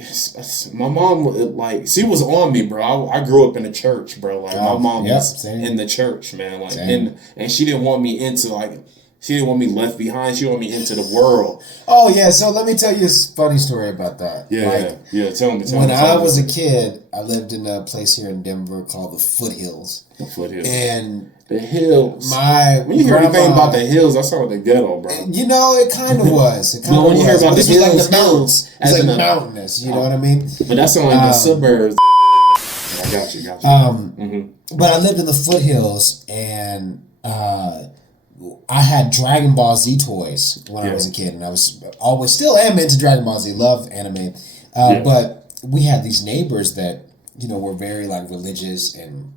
my mom, like, she was on me, bro. I grew up in the church, bro. Like, my mom was in the church, man. Like, and she didn't want me she didn't want me left behind. She wanted me into the world. Oh, yeah. So let me tell you a funny story about that. Yeah, tell me. When I was a kid, I lived in a place here in Denver called the Foothills. The Foothills. And the hills. When you hear anything about the hills, that sounds like the ghetto, bro. It kind of was. When you hear about the hills, like the mountains. It's like mountainous. You know what I mean? But that sounds like the suburbs. I got you. But I lived in the Foothills, and I had Dragon Ball Z toys when I was a kid, and I was always still am into Dragon Ball Z. Love anime, but we had these neighbors that were very like religious, and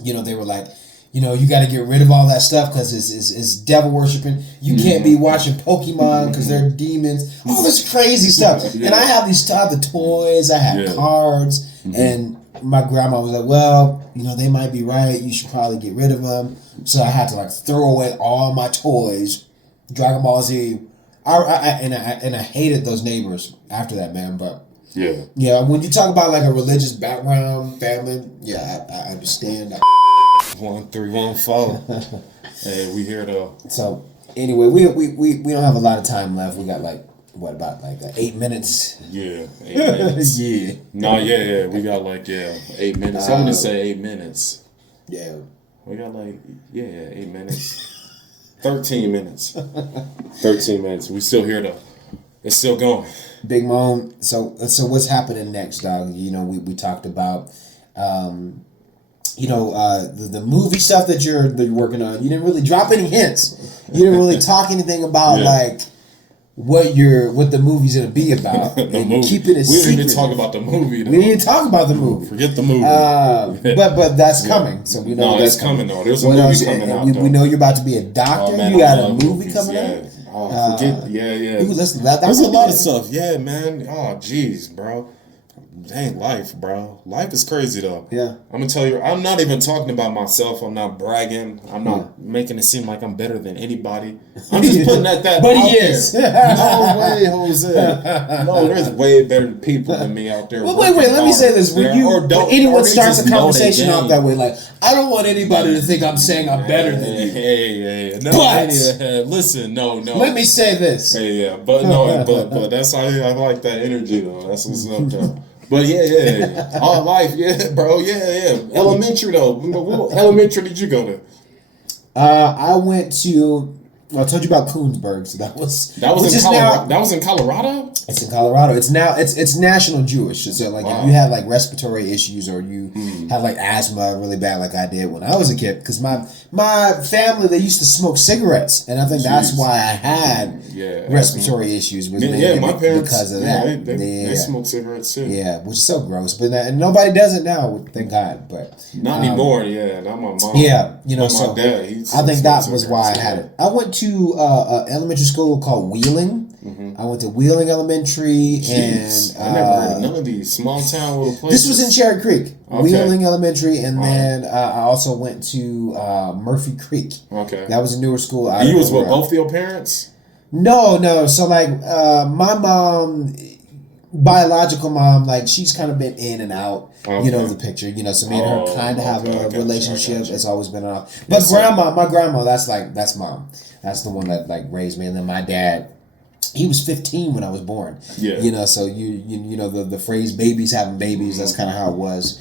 they were like, you got to get rid of all that stuff because it's devil worshiping. You can't be watching Pokemon because they're demons. All this crazy stuff. And I have the toys. I had cards, and my grandma was like, well, they might be right. You should probably get rid of them. So I had to like throw away all my toys, Dragon Ball Z. I hated those neighbors after that, man. But yeah. When you talk about like a religious background, family, I understand. 1314. Hey, we here though. So anyway, we don't have a lot of time left. We got like. What about like 8 minutes? Yeah, 8 minutes. Yeah. No, yeah. We got like 8 minutes. I'm gonna say 8 minutes. Yeah. We got like 8 minutes. 13 minutes. 13 minutes. We still here though. It's still going. Big Mom. So what's happening next, dog? We talked about the movie stuff that you're working on. You didn't really drop any hints. You didn't really talk anything about like what the movie's gonna be about. And keeping it secret. We didn't even talk about the movie. Though. We didn't talk about the movie. Forget the movie. But that's coming. So we know that's coming though. There's a movie coming out. We know you're about to be a doctor. Oh, man, you got a movie coming out. Oh, forget. Yeah. Listen, that there's a lot of stuff. Yeah, man. Oh, jeez, bro. dang, life, bro. Life is crazy, though. Yeah. I'm going to tell you, I'm not even talking about myself. I'm not bragging. I'm not making it seem like I'm better than anybody. I'm just putting that but out he is. there. No way, Jose. No, there's way better people than me out there. Well, wait, let me say this. When anyone starts a conversation off that way, like, I don't want anybody to think I'm saying I'm better than you. Hey. No, listen, no. Let me say this. Yeah. But no, but that's how I like that energy, though. That's what's up, though. But yeah. All life, yeah, bro, yeah. Elementary, though. What elementary did you go to? I went to. I told you about Koonsberg, so that was in Colorado. That was in Colorado. It's in Colorado. It's now it's national Jewish. So like if you had like respiratory issues or you had like asthma really bad, like I did when I was a kid, because my family, they used to smoke cigarettes, and I think that's why I had respiratory issues. Was my parents because of that. They smoke cigarettes too. Yeah, which is so gross, but and nobody does it now, thank God. But not anymore. Yeah, not my mom. Yeah, so my dad. I think that was why I had it. I went to elementary school called Wheeling. I went to Wheeling Elementary. Jeez, and I never heard of none of these small town little places. This was in Cherry Creek. Wheeling Elementary, and then I also went to Murphy Creek. Okay, that was a newer school. You was with both your parents? No. So like my mom, biological mom, like she's kind of been in and out. You know the picture. So me and her kind of have a relationship. It's always been off. But my grandma, that's mom. That's the one that like raised me, and then my dad. He was 15 when I was born. Yeah. So you know the phrase "babies having babies." That's kind of how it was.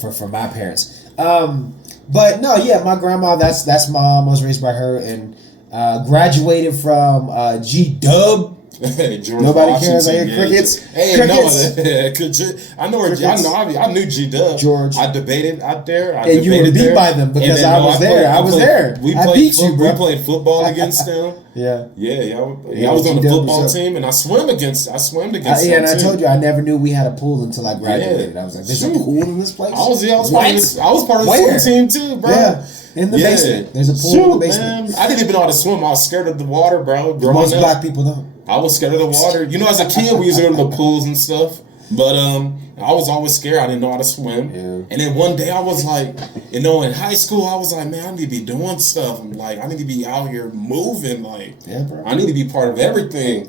For my parents. But no, my grandma. That's mom. I was raised by her and graduated from G-Dub. Nobody Washington, cares. I hear crickets. Hey, crickets. I know where I knew G-Dub. George. I debated out there. And you were beat by them because I was there. I was there. I beat you, bro. We played football against them. Yeah. I was on the football team, and I swam against them. Yeah, and I told you I never knew we had a pool until I graduated. I was like, "There's a pool in this place." I was part of the swim team too, bro. Yeah. In the basement. There's a pool in the basement. Man. I didn't even know how to swim. I was scared of the water, bro. Most black people don't. I was scared of the water. As a kid, we used to go to the pools and stuff. But I was always scared. I didn't know how to swim. Yeah. And then one day I was like, in high school, I was like, man, I need to be doing stuff. Like, I need to be out here moving. Like, I need to be part of everything.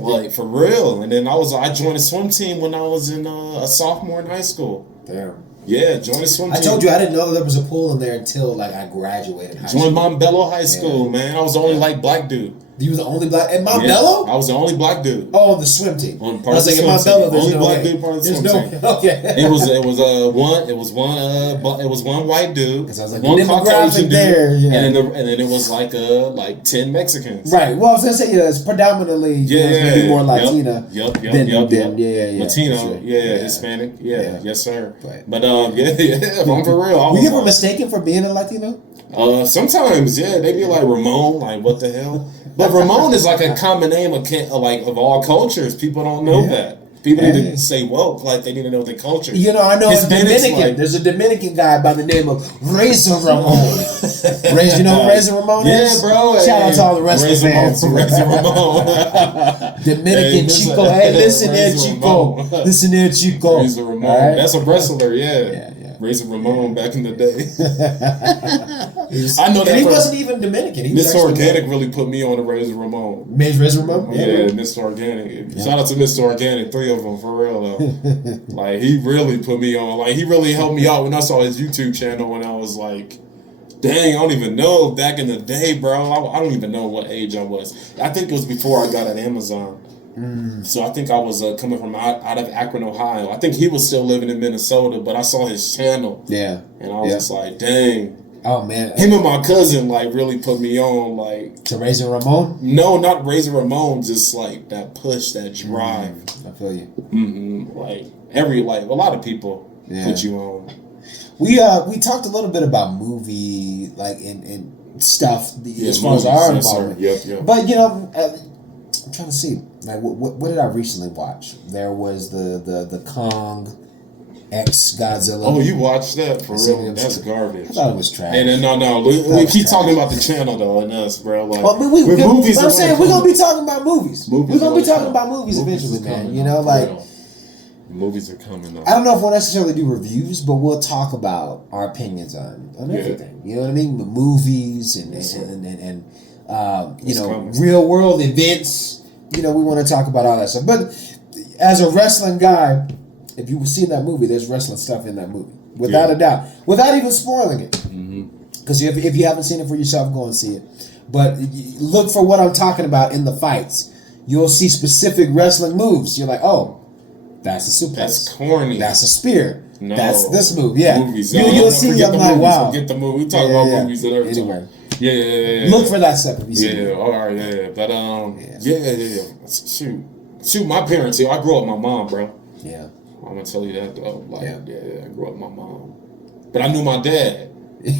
Like, for real. And then I joined a swim team when I was in a sophomore in high school. Damn. Yeah, joined a swim team. I told you I didn't know there was a pool in there until like I graduated high school. Joined Montbello High School, man. I was the only black dude. You were the only black at Montbello? I was the only black dude. Oh, on the swim team. On part of the swim team. Only black dude part of the swim team. Okay. It was one white dude. Because I was like, one Caucasian there, dude, and then it was like 10 Mexicans. Right. Well, I was gonna say it's predominantly gonna be more Latina. Yep. Latino. Sure. Hispanic. Yes, sir. But if I'm for real. Were you ever mistaken for being a Latino? Sometimes, they be like Ramon, like what the hell. But Ramon is like a common name of all cultures. People don't know that. People need to say woke, like they need to know their culture. I know a Dominican. There's a Dominican guy by the name of Razor Ramon. You know who Razor Ramon is? Yeah, bro. Shout out to all the wrestling fans. Razor Ramon. Dominican Chico. Hey, listen there, Chico. Listen there, Chico. Razor Ramon. Right? That's a wrestler, yeah. Razor Ramon back in the day. I know that. And he wasn't even Dominican. Mr. Organic really put me on the Razor Ramon. Razor Ramon? Yeah, Mr. Organic. Shout out to Mr. Organic, 3 of them, for real though. Like, he really put me on. Like, he really helped me out when I saw his YouTube channel when I was like, dang, I don't even know. Back in the day, bro, I don't even know what age I was. I think it was before I got at Amazon. So I think I was coming from out of Akron, Ohio. I think he was still living in Minnesota, but I saw his channel. Yeah. And I was just like, dang. Oh, man. Him and my cousin, like, really put me on, like... To Razor Ramon? No, not Razor Ramon, just, like, that push, that drive. I feel you. Mm-hmm. Like, a lot of people put you on. We talked a little bit about movie, like, and stuff as far as our involvement. Yep. But, I'm trying to see. Like, what did I recently watch? There was the Kong X Godzilla. Oh, you watched that for real? That's garbage. I thought it was trash. And no. We keep talking about the channel though, and us, bro. Like, I'm saying we're gonna be talking about movies. We're gonna be talking about movies eventually, man. Movies are coming up. I don't know if we'll necessarily do reviews, but we'll talk about our opinions on everything. You know what I mean? The movies and you know, coming. Real world events. You know, we want to talk about all that stuff. But as a wrestling guy, if you've seen that movie, there's wrestling stuff in that movie. Without a doubt. Without even spoiling it. Because if you haven't seen it for yourself, go and see it. But look for what I'm talking about in the fights. You'll see specific wrestling moves. You're like, oh, that's a suplex. That's corny. That's a spear. No. That's this move. Yeah. Movies. You'll see. I'm like, wow. Forget the movie. We talk about movies and everything. Anyway. Yeah. Look for that stuff if you see it. Yeah. All right. Yeah. But Shoot. My parents. I grew up with my mom, bro. Yeah. I'm gonna tell you that though. Like, I grew up with my mom, but I knew my dad.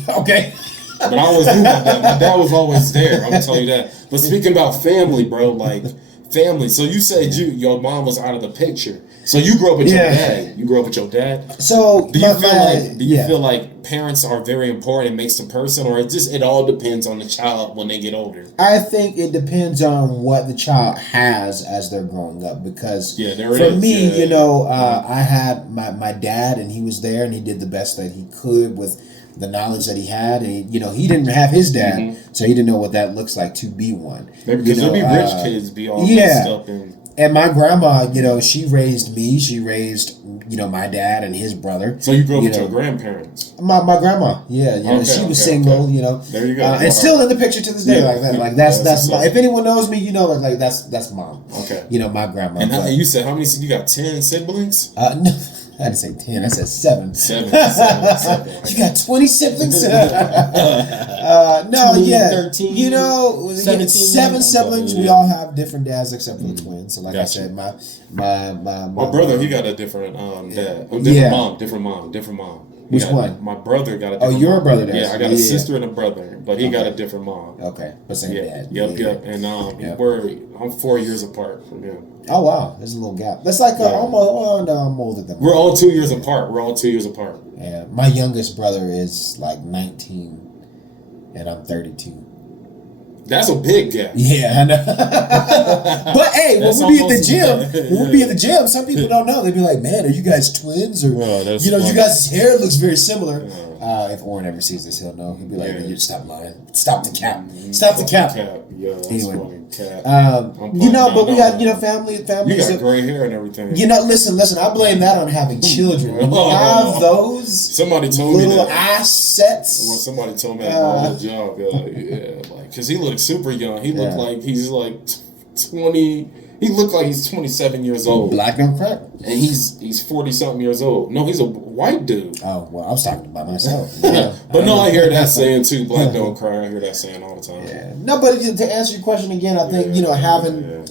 Okay. But I always knew my dad. My dad was always there. I'm gonna tell you that. But speaking about family, bro, like family. So you said your mom was out of the picture. So you grew up with your dad. You grew up with your dad. So do you feel like parents are very important and makes the person, or it all depends on the child when they get older? I think it depends on what the child has as they're growing up. Because for me, you know, I had my dad, and he was there, and he did the best that he could with the knowledge that he had, and you know, he didn't have his dad, so he didn't know what that looks like to be one. Maybe because there'll be rich kids be all messed up and my grandma, you know, she raised me. She raised, you know, my dad and his brother. So you grew up with your grandparents? My grandma, she was single, you know. There you go. And still in the picture to this day, like that. Like that's my, if anyone knows me, you know, like that's mom. Okay. You know, my grandma. And you said how many? You got 10 siblings? No. I didn't say 10. I said 7. 7. You got 20 siblings? No, 13, you know, 17, 7 siblings. We all have different dads except for the twins. So, like I said, my brother, he got a different dad. Different mom. Which one? My brother got a different your mom. brother does? Yeah, I got a sister and a brother, but he got a different mom. Okay, but same dad. Yep. And I'm 4 years apart from him. Oh wow, there's a little gap. That's like I'm older than. We're all 2 years apart. Yeah, my youngest brother is like 19, and I'm 32. That's a big gap. Yeah, I know. But hey, when we be at the gym, some people don't know. They be like, "Man, are you guys twins?" Or you know, you guys' hair looks very similar. If Oren ever sees this, he'll know. He'll be like, "You stop lying. Stop the cap. Stop the cap." Yeah, that's anyway, cap. You know, but we got family. You got gray hair and everything. You know, listen. I blame that on having children. When you have those, somebody told me little assets. Well, somebody told me at my old job, like, because he looks super young. He looked like he's like 20. He looked like he's 27 years old. Black don't crack. And he's 40 something years old. No, he's a white dude. Oh well, I was talking about myself. But no, I hear that saying too. Black don't cry. I hear that saying all the time. Yeah. No, but to answer your question again, I think having.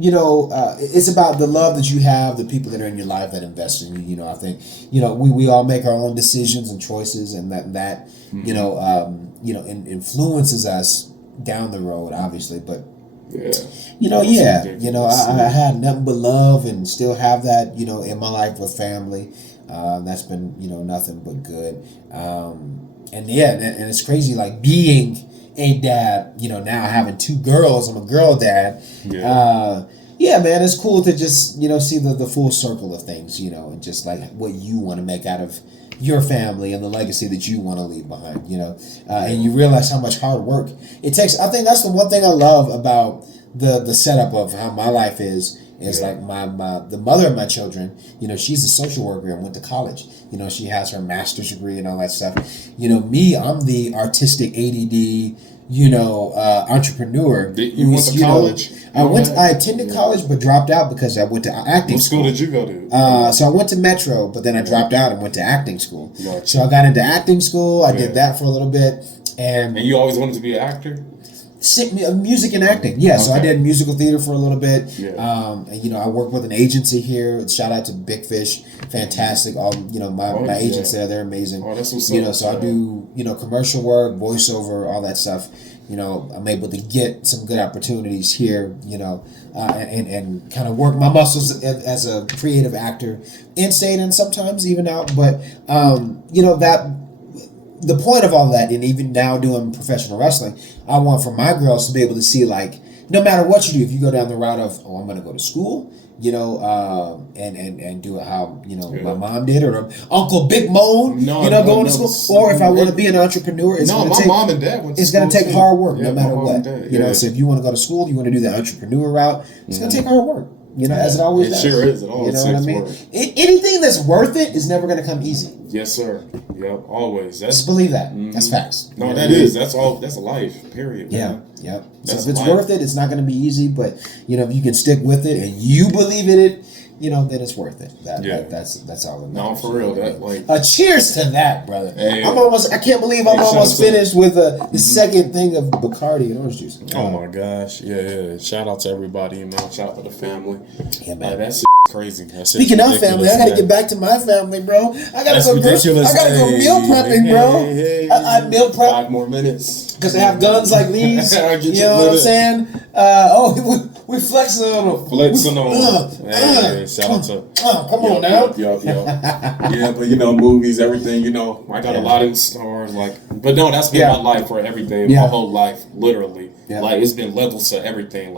You know, it's about the love that you have, the people that are in your life that invest in you. You know, I think, we all make our own decisions and choices, and that influences us down the road, obviously. But I had nothing but love, and still have that, in my life with family. That's been, nothing but good. And it's crazy, like being a dad, now having 2 girls. I'm a girl dad. Man, it's cool to just, see the full circle of things, and just like what you want to make out of your family and the legacy that you want to leave behind, and you realize how much hard work it takes. I think that's the one thing I love about the setup of how my life is like the mother of my children, she's a social worker and went to college. She has her master's degree and all that stuff. Me, I'm the artistic ADD, entrepreneur. You went to college? I attended college but dropped out because I went to acting school. What school did you go to? So I went to Metro, but then I dropped out and went to acting school. Gotcha. So I got into acting school. I did that for a little bit. And you always wanted to be an actor? Music and acting, yeah. Okay. So I did musical theater for a little bit. Yeah. And I work with an agency here. Shout out to Big Fish, fantastic. All my agents there, they're amazing. Oh, that's what's up. So I do commercial work, voiceover, all that stuff. I'm able to get some good opportunities here. And kind of work my muscles as a creative actor in state and sometimes even out. But that. The point of all that, and even now doing professional wrestling, I want for my girls to be able to see, like, no matter what you do, if you go down the route of, I'm going to go to school, and do it how, my mom did, or Uncle Big Moan, going to school, or if I want to be an entrepreneur, mom and dad went to it's going to take hard work, no matter what. So if you want to go to school, you want to do the entrepreneur route, it's going to take hard work. As it always does. It sure is. It always what I mean? Anything that's worth it is never going to come easy. Yes, sir. Yep, always. Just believe that. That's facts. No, that is. That's all. That's a life. Period. Yeah. Yep. So if it's worth it, it's not going to be easy. But if you can stick with it and you believe in it, then it's worth it. That's all that matters. No, for real. Cheers to that, brother. Hey, I can't believe I'm almost finished with the second thing of Bacardi and orange juice. Oh my gosh. Yeah. Shout out to everybody, Shout out to the family. Yeah, man. That's crazy. Speaking of family, I gotta get back to my family, bro. I gotta go meal prepping, bro. I meal prep. 5 more minutes. Because they have guns like these. You know what I'm saying? We flexing on them. Flexing on them. Hey, shout out to. Come on now. Yeah, but movies, everything. I got a lot of stars. But no, that's been my life for everything. My whole life, literally. Yeah. It's been levels to everything.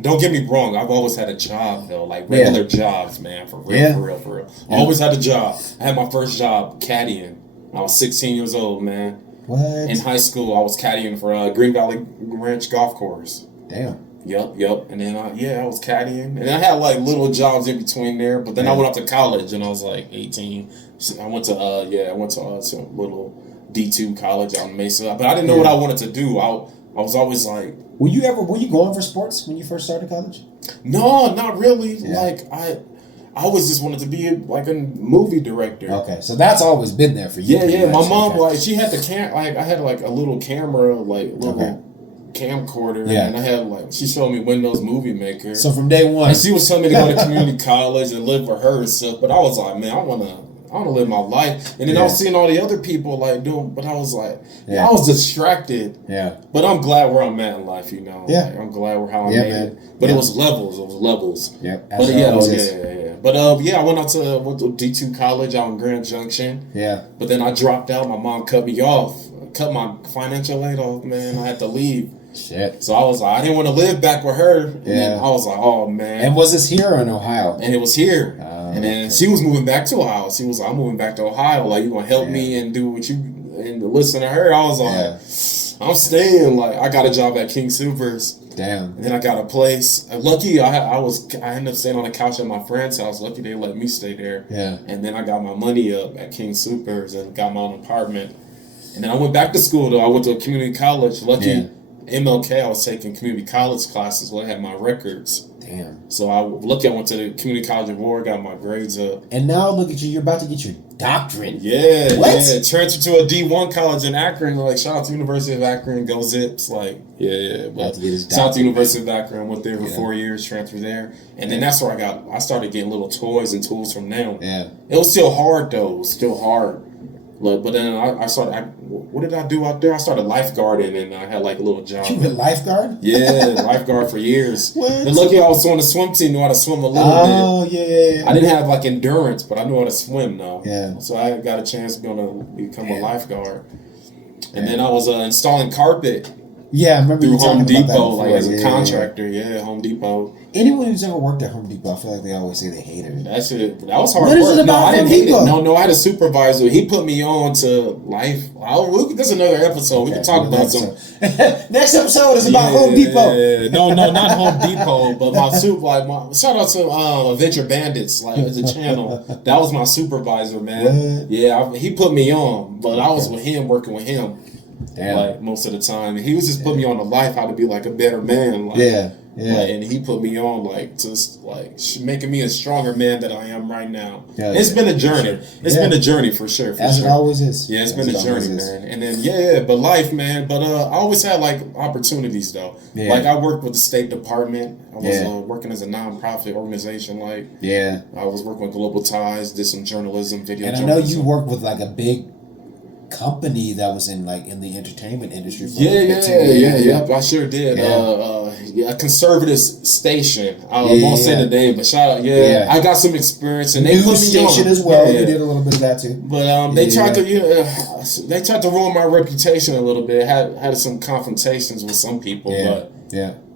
Don't get me wrong. I've always had a job though, regular jobs, man. For real. I always had a job. I had my first job caddying. I was 16 years old, man. What? In high school, I was caddying for Green Valley Ranch Golf Course. Damn. Yep. And then I was caddying, and I had little jobs in between there. But then I went off to college, and I was 18. I went to some little D2 college out in Mesa. But I didn't know what I wanted to do. I was always Were you going for sports when you first started college? No, not really. Yeah. I always just wanted to be a movie director. Okay, so that's always been there for you. Yeah. My mom she had the I had a little camera, camcorder, and I had she showed me Windows Movie Maker. So from day one, and she was telling me to go to community college and live with her and stuff. But I was like, man, I want to live my life. And then I was seeing all the other people doing, but I was I was distracted. Yeah. But I'm glad where I'm at in life, Yeah. I'm glad how I made it. But it was levels. It was levels. Yeah. But yeah. But I went to D2 college out in Grand Junction. Yeah. But then I dropped out. My mom cut me off. Cut my financial aid off, man. I had to leave. Shit. So I was I didn't want to live back with her. And then I was oh man. And was this here or in Ohio? And it was here. And then she was moving back to Ohio. She was I'm moving back to Ohio. You gonna help me and do what you and listen to her? I was I'm staying. I got a job at King Soopers. Damn. And then I got a place. Lucky I ended up staying on the couch at my friend's house. Lucky they let me stay there. Yeah. And then I got my money up at King Soopers and got my own apartment. And then I went back to school though. I went to a community college. Lucky MLK, I was taking community college classes where I had my records. Damn. So I went to the community college of War, got my grades up. And now look at you, you're about to get your doctorate. Yeah. What? Yeah. Transferred to a D1 college in Akron. Shout out to University of Akron, go Zips. But shout out to University of Akron. Went there for 4 years, transferred there. And then that's where I started getting little toys and tools from them. Yeah. It was still hard though. It was still hard. But then I started. What did I do out there? I started lifeguarding, and I had a little job. You been lifeguard? Yeah, lifeguard for years. What? And lucky I was on the swim team, knew how to swim a little bit. Oh yeah. I didn't have endurance, but I knew how to swim though. Yeah. So I got a chance to become a lifeguard, and then I was installing carpet. Yeah, I remember through you Home talking Depot, about that as a contractor. Yeah, Home Depot. Anyone who's ever worked at Home Depot, I feel like they always say they hate it. That was hard work. What is it about I didn't hate it. No, I had a supervisor. He put me on to life. That's another episode. We can talk about some. Next episode is about Home Depot. Yeah. No, not Home Depot, but my shout out to Adventure Bandits, as a channel. That was my supervisor, man. What? Yeah, he put me on, but I was with him, working with him. Damn. Most of the time, he was just putting me on the life, how to be a better man. And he put me on making me a stronger man that I am right now. It's been a journey. It's been a journey for sure. As it always is. Yeah, it's been a journey, man. And then but life, man. But I always had opportunities though. Yeah. I worked with the State Department. I was working as a nonprofit organization. I was working with Global Ties, did some journalism, video. And journalism. I know you worked with a big company that was in the entertainment industry. I sure did. A conservative station. I won't say the name, but shout out. I got some experience, and they put me station on. As well. You did a little bit of that too. But they tried to ruin my reputation a little bit. Had some confrontations with some people, but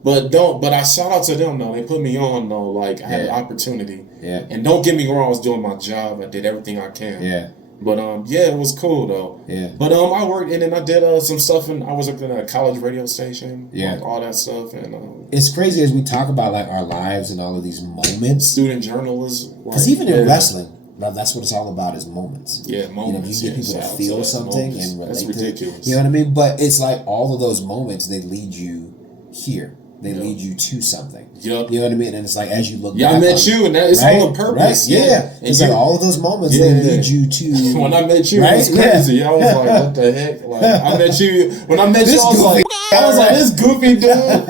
But I shout out to them though. They put me on though. Like I had an opportunity. Yeah. And don't get me wrong, I was doing my job. I did everything I can. Yeah. But it was cool though. Yeah. But I worked and then I did some stuff and I was working at a college radio station. Yeah. Like, all that stuff and it's crazy as we talk about like our lives and all of these moments. Student journalism. Because even in wrestling, that's what it's all about is moments. Yeah, moments. You get people to feel something and relate to it. Ridiculous. You know what I mean? But it's like all of those moments, they lead you here. They lead you to something. Yep. You know what I mean? And it's like as you look back. Yeah, I met you, and it's all on purpose. Right? Yeah. It's like all of those moments they lead you to. When I met you, it was crazy. I was like, what the heck? Like, I met you. When I met you, I was like, this goofy dude.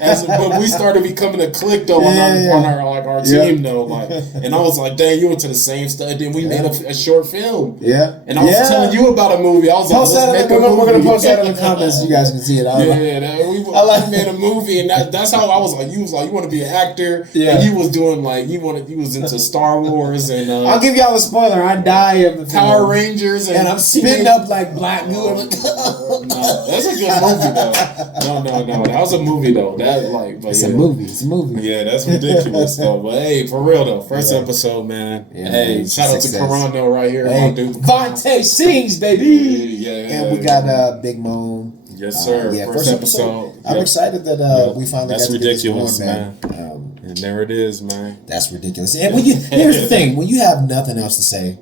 But we started becoming a clique though on our team though. Like, and I was like, dang, you went to the same stuff. Then we made a short film. Yeah. And I was telling you about a movie. I was like, we're gonna post that in the comments so you guys can see it. We made a movie, and that's how I was like. You was like, you want to be an actor, and you was doing like you was into Star Wars, and I'll give y'all a spoiler. I die in the Power Rangers, and I'm spitting up like black goo. No, that's a good movie though. No, that was a movie though. It's a movie. Yeah, that's ridiculous though. But hey, for real though, first episode, man. Yeah, hey, shout out to Kurran though right here, hey, my dude. Vontae sings, baby. Yeah, and we got Big Moan. Yes, sir. First episode. I'm excited that we finally got to get this going, man. And there it is, man. That's ridiculous. And here's the thing: when you have nothing else to say,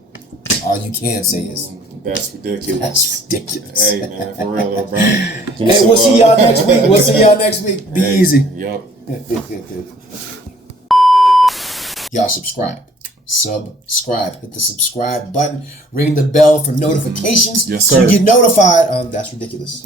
all you can say is. That's ridiculous. That's ridiculous. Hey, man, for real, though, bro. Hey, we'll see y'all next week. Be easy. Yup. Y'all subscribe. Hit the subscribe button. Ring the bell for notifications. Yes, sir. So you get notified. That's ridiculous.